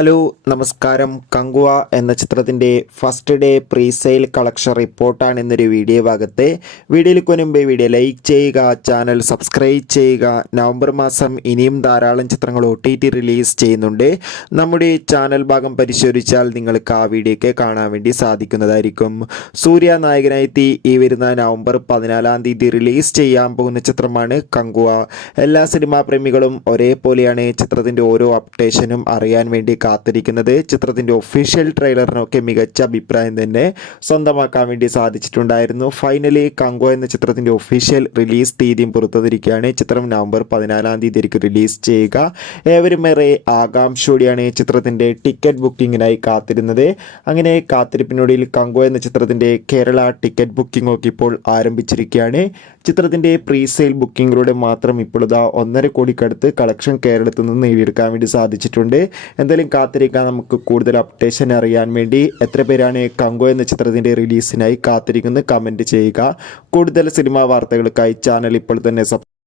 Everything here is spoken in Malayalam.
ഹലോ നമസ്കാരം. കങ്കുവ എന്ന ചിത്രത്തിൻ്റെ first day pre sale collection റിപ്പോർട്ടാണ് ഇന്നൊരു വീഡിയോ ഭാഗത്തെ. വീഡിയോയിലേക്ക് മുൻപേ വീഡിയോ ലൈക്ക് ചെയ്യുക, ചാനൽ സബ്സ്ക്രൈബ് ചെയ്യുക. നവംബർ മാസം ഇനിയും ധാരാളം ചിത്രങ്ങൾ OTT റിലീസ് ചെയ്യുന്നുണ്ട്. നമ്മുടെ ചാനൽ ഭാഗം പരിശോധിച്ചാൽ നിങ്ങൾക്ക് ആ വീഡിയോയ്ക്ക് കാണാൻ വേണ്ടി സാധിക്കുന്നതായിരിക്കും. സൂര്യ നായകനായി ഈ വരുന്ന നവംബർ 14 റിലീസ് ചെയ്യാൻ പോകുന്ന ചിത്രമാണ് കങ്കുവ. എല്ലാ സിനിമാ പ്രേമികളും ഒരേപോലെയാണ് ചിത്രത്തിൻ്റെ ഓരോ അപ്ഡേഷനും അറിയാൻ വേണ്ടി കാത്തിരിക്കുന്നത്. ചിത്രത്തിൻ്റെ ഒഫീഷ്യൽ ട്രെയിലറിനൊക്കെ മികച്ച അഭിപ്രായം തന്നെ സ്വന്തമാക്കാൻ വേണ്ടി സാധിച്ചിട്ടുണ്ടായിരുന്നു. ഫൈനലി കങ്കുവ എന്ന ചിത്രത്തിൻ്റെ ഒഫീഷ്യൽ റിലീസ് തീയതിയും പുറത്തുവന്നിരിക്കുകയാണ്. ചിത്രം നവംബർ 14 റിലീസ് ചെയ്യുക. ഏവരും ഏറെ ആകാംക്ഷയോടെയാണ് ചിത്രത്തിൻ്റെ ടിക്കറ്റ് ബുക്കിങ്ങിനായി കാത്തിരുന്നത്. അങ്ങനെ കാത്തിരിപ്പിനൊടുവിൽ കങ്കുവ എന്ന ചിത്രത്തിൻ്റെ കേരള ടിക്കറ്റ് ബുക്കിംഗ് ഒക്കെ ഇപ്പോൾ ആരംഭിച്ചിരിക്കുകയാണ്. ചിത്രത്തിൻ്റെ പ്രീ സെയിൽ ബുക്കിങ്ങിലൂടെ മാത്രം ഇപ്പോൾ 1.5 കോടിക്കടുത്ത് കളക്ഷൻ കേരളത്തിൽ നിന്ന് നേടിയെടുക്കാൻ വേണ്ടി സാധിച്ചിട്ടുണ്ട്. എന്തായാലും കാത്തിരിക്കാൻ നമുക്ക് കൂടുതൽ അപ്ഡേഷൻ അറിയാൻ വേണ്ടി. എത്ര പേരാണ് കങ്കുവ എന്ന ചിത്രത്തിൻ്റെ റിലീസിനായി കാത്തിരിക്കുന്നത് കമൻറ്റ് ചെയ്യുക. കൂടുതൽ സിനിമാ വാർത്തകൾക്കായി ചാനൽ ഇപ്പോൾ തന്നെ